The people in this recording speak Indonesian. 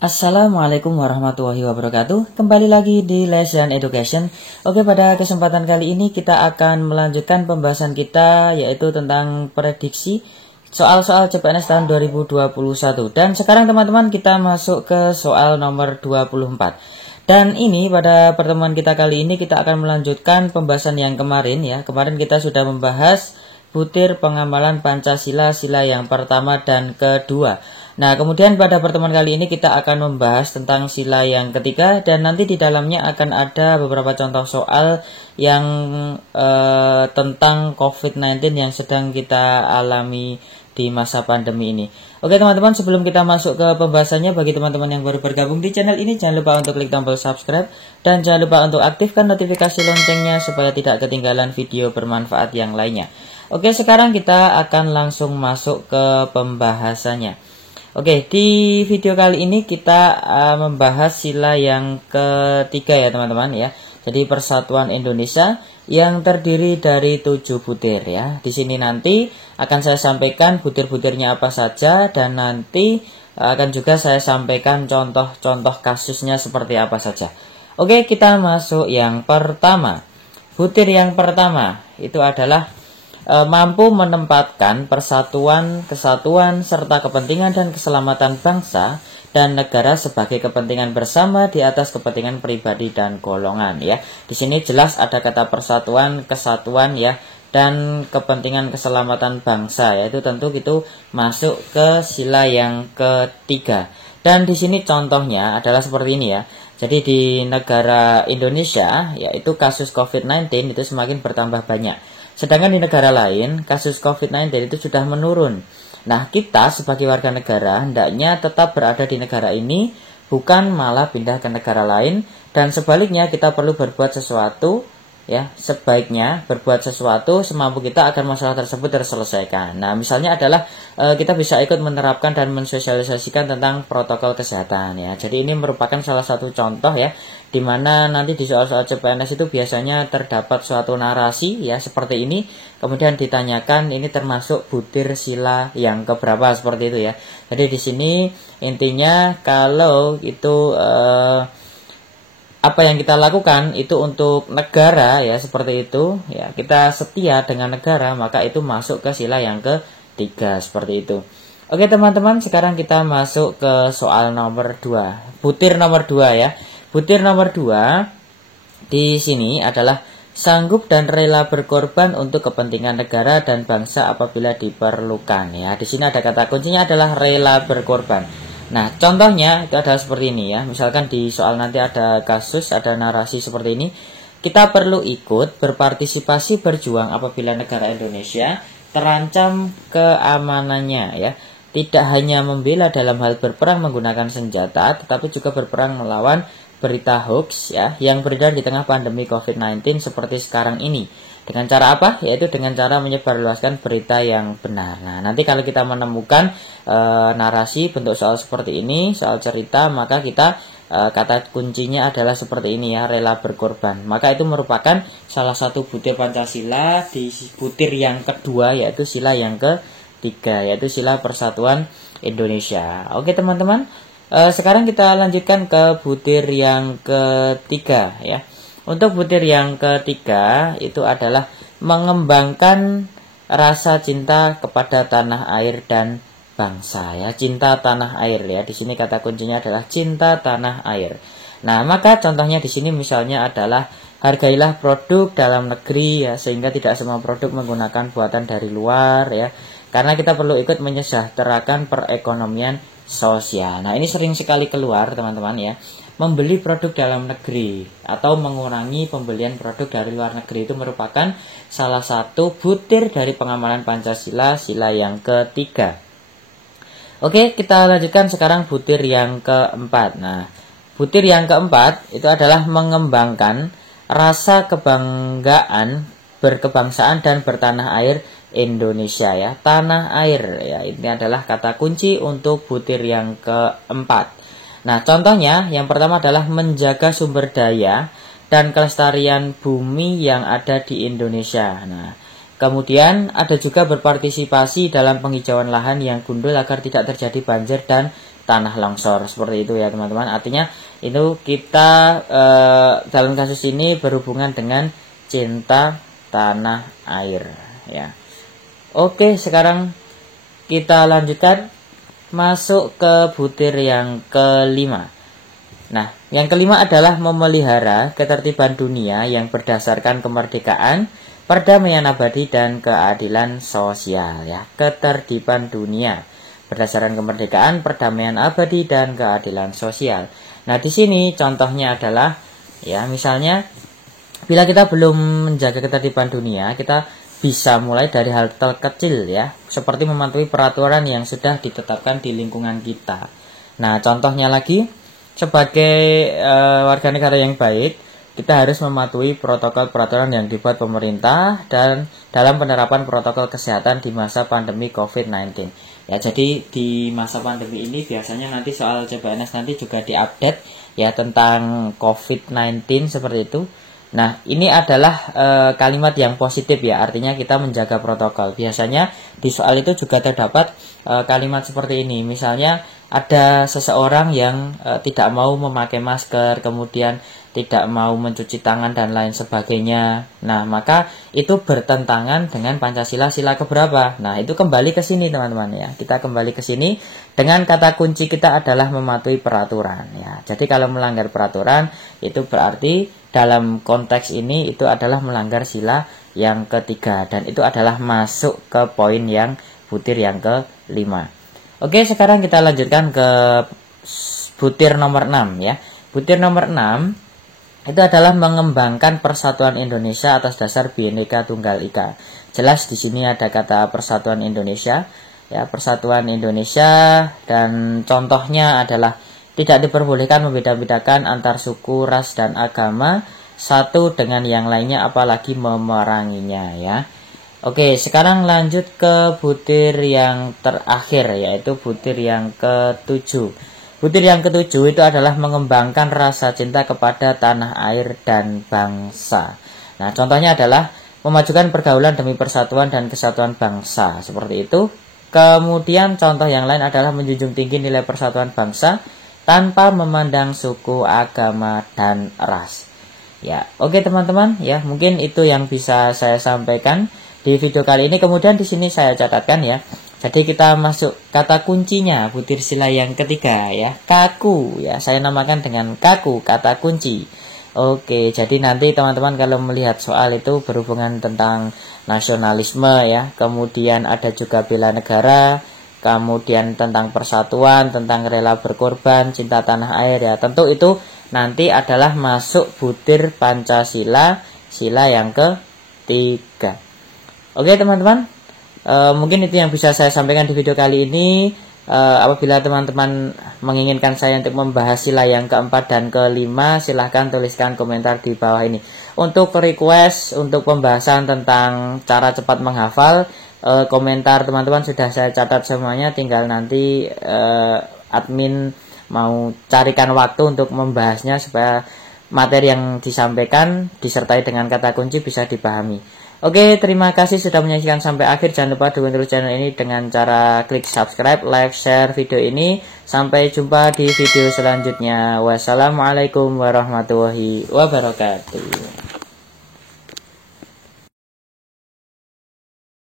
Assalamualaikum warahmatullahi wabarakatuh. Kembali lagi di Lesson Education. Oke, pada kesempatan kali ini kita akan melanjutkan pembahasan kita, yaitu tentang prediksi soal-soal CPNS tahun 2021. Dan sekarang teman-teman kita masuk ke soal nomor 24. Dan ini pada pertemuan kita kali ini kita akan melanjutkan pembahasan yang kemarin ya. Kemarin kita sudah membahas butir pengamalan Pancasila sila yang pertama dan kedua. Nah, kemudian pada pertemuan kali ini kita akan membahas tentang sila yang ketiga, dan nanti di dalamnya akan ada beberapa contoh soal yang tentang COVID-19 yang sedang kita alami di masa pandemi ini. Oke teman-teman, sebelum kita masuk ke pembahasannya, bagi teman-teman yang baru bergabung di channel ini, jangan lupa untuk klik tombol subscribe dan jangan lupa untuk aktifkan notifikasi loncengnya supaya tidak ketinggalan video bermanfaat yang lainnya. Oke, sekarang kita akan langsung masuk ke pembahasannya. Oke, di video kali ini kita membahas sila yang ketiga ya teman-teman ya. Jadi Persatuan Indonesia yang terdiri dari 7 butir ya. Di sini nanti akan saya sampaikan butir-butirnya apa saja, dan nanti akan juga saya sampaikan contoh-contoh kasusnya seperti apa saja. Oke, kita masuk yang pertama. Butir yang pertama itu adalah mampu menempatkan persatuan, kesatuan, serta kepentingan dan keselamatan bangsa dan negara sebagai kepentingan bersama di atas kepentingan pribadi dan golongan ya. Di sini jelas ada kata persatuan, kesatuan ya, dan kepentingan keselamatan bangsa ya. Itu tentu itu masuk ke sila yang ketiga. Dan di sini contohnya adalah seperti ini ya. Jadi di negara Indonesia yaitu kasus COVID-19 itu semakin bertambah banyak. Sedangkan di negara lain, kasus COVID-19 itu sudah menurun. Nah, kita sebagai warga negara hendaknya tetap berada di negara ini, bukan malah pindah ke negara lain. Dan sebaliknya, kita perlu berbuat sesuatu, ya, sebaiknya berbuat sesuatu semampu kita agar masalah tersebut terselesaikan. Nah, misalnya adalah kita bisa ikut menerapkan dan mensosialisasikan tentang protokol kesehatan, ya. Jadi ini merupakan salah satu contoh, ya, di mana nanti di soal-soal CPNS itu biasanya terdapat suatu narasi ya seperti ini, kemudian ditanyakan ini termasuk butir sila yang keberapa seperti itu ya. Jadi di sini intinya kalau itu apa yang kita lakukan itu untuk negara ya seperti itu ya, kita setia dengan negara, maka itu masuk ke sila yang ketiga seperti itu. Oke teman-teman, sekarang kita masuk ke soal nomor 2, butir nomor 2 ya. Butir nomor 2 di sini adalah sanggup dan rela berkorban untuk kepentingan negara dan bangsa apabila diperlukan ya. Di sini ada kata kuncinya adalah rela berkorban. Nah, contohnya itu adalah seperti ini ya. Misalkan di soal nanti ada kasus, ada narasi seperti ini. Kita perlu ikut berpartisipasi berjuang apabila negara Indonesia terancam keamanannya ya. Tidak hanya membela dalam hal berperang menggunakan senjata, tetapi juga berperang melawan berita hoax ya yang beredar di tengah pandemi COVID-19 seperti sekarang ini. Dengan cara apa? Yaitu dengan cara menyebarluaskan berita yang benar. Nah, nanti kalau kita menemukan narasi bentuk soal seperti ini, soal cerita, maka kita kata kuncinya adalah seperti ini ya, rela berkorban. Maka itu merupakan salah satu butir Pancasila di butir yang kedua, yaitu sila yang ketiga, yaitu sila Persatuan Indonesia. Oke teman-teman, sekarang kita lanjutkan ke butir yang ketiga ya. Untuk butir yang ketiga itu adalah mengembangkan rasa cinta kepada tanah air dan bangsa ya. Cinta tanah air ya. Di sini kata kuncinya adalah cinta tanah air. Nah, maka contohnya di sini misalnya adalah hargailah produk dalam negeri ya, sehingga tidak semua produk menggunakan buatan dari luar ya. Karena kita perlu ikut menyejahterakan perekonomian sosial. Nah, ini sering sekali keluar teman-teman ya. Membeli produk dalam negeri atau mengurangi pembelian produk dari luar negeri itu merupakan salah satu butir dari pengamalan Pancasila sila yang ketiga. Oke, kita lanjutkan sekarang butir yang keempat. Nah, butir yang keempat itu adalah mengembangkan rasa kebanggaan berkebangsaan dan bertanah air Indonesia ya. Tanah air ya, ini adalah kata kunci untuk butir yang keempat. Nah, contohnya yang pertama adalah menjaga sumber daya dan kelestarian bumi yang ada di Indonesia. Nah, kemudian ada juga berpartisipasi dalam penghijauan lahan yang gundul agar tidak terjadi banjir dan tanah longsor, seperti itu ya teman-teman. Artinya itu kita dalam kasus ini berhubungan dengan cinta tanah air ya. Oke, sekarang kita lanjutkan masuk ke butir yang kelima. Nah, yang kelima adalah memelihara ketertiban dunia yang berdasarkan kemerdekaan, perdamaian abadi, dan keadilan sosial ya. Ketertiban dunia berdasarkan kemerdekaan, perdamaian abadi, dan keadilan sosial. Nah, di sini contohnya adalah ya, misalnya bila kita belum menjaga ketertiban dunia, kita bisa mulai dari hal terkecil ya, seperti mematuhi peraturan yang sudah ditetapkan di lingkungan kita. Nah, contohnya lagi, sebagai warga negara yang baik, kita harus mematuhi protokol peraturan yang dibuat pemerintah dan dalam penerapan protokol kesehatan di masa pandemi COVID-19. Ya, jadi di masa pandemi ini biasanya nanti soal CPNS nanti juga diupdate ya tentang COVID-19 seperti itu. Nah, ini adalah kalimat yang positif ya, artinya kita menjaga protokol. Biasanya di soal itu juga terdapat kalimat seperti ini. Misalnya ada seseorang yang tidak mau memakai masker, kemudian tidak mau mencuci tangan dan lain sebagainya. Nah, maka itu bertentangan dengan Pancasila sila keberapa? Nah, itu kembali ke sini teman-teman ya. Kita kembali ke sini dengan kata kunci kita adalah mematuhi peraturan ya. Jadi kalau melanggar peraturan itu berarti dalam konteks ini itu adalah melanggar sila yang ketiga, dan itu adalah masuk ke poin yang butir yang kelima. Oke, sekarang kita lanjutkan ke butir nomor 6 ya. Butir nomor 6 itu adalah mengembangkan persatuan Indonesia atas dasar Bhinneka Tunggal Ika. Jelas di sini ada kata persatuan Indonesia ya, persatuan Indonesia, dan contohnya adalah tidak diperbolehkan membeda-bedakan antar suku, ras, dan agama satu dengan yang lainnya, apalagi memeranginya ya. Oke, sekarang lanjut ke butir yang terakhir, yaitu butir yang ketujuh. Butir yang ketujuh itu adalah mengembangkan rasa cinta kepada tanah air dan bangsa. Nah, contohnya adalah memajukan pergaulan demi persatuan dan kesatuan bangsa, seperti itu. Kemudian contoh yang lain adalah menjunjung tinggi nilai persatuan bangsa tanpa memandang suku, agama, dan ras. Ya, oke teman-teman, ya mungkin itu yang bisa saya sampaikan di video kali ini. Kemudian di sini saya catatkan ya. Jadi kita masuk kata kuncinya butir sila yang ketiga ya, kaku ya. Saya namakan dengan kaku, kata kunci. Oke, jadi nanti teman-teman kalau melihat soal itu berhubungan tentang nasionalisme ya, kemudian ada juga bela negara, kemudian tentang persatuan, tentang rela berkorban, cinta tanah air ya. Tentu itu nanti adalah masuk butir Pancasila sila yang ketiga. Oke teman-teman, mungkin itu yang bisa saya sampaikan di video kali ini. Apabila teman-teman menginginkan saya untuk membahas sila yang keempat dan kelima, silahkan tuliskan komentar di bawah ini. Untuk request untuk pembahasan tentang cara cepat menghafal, komentar teman-teman sudah saya catat semuanya, tinggal nanti admin mau carikan waktu untuk membahasnya supaya materi yang disampaikan disertai dengan kata kunci bisa dipahami. Oke, terima kasih sudah menyaksikan sampai akhir. Jangan lupa dukung terus channel ini dengan cara klik subscribe, like, share video ini. Sampai jumpa di video selanjutnya. Wassalamualaikum warahmatullahi wabarakatuh.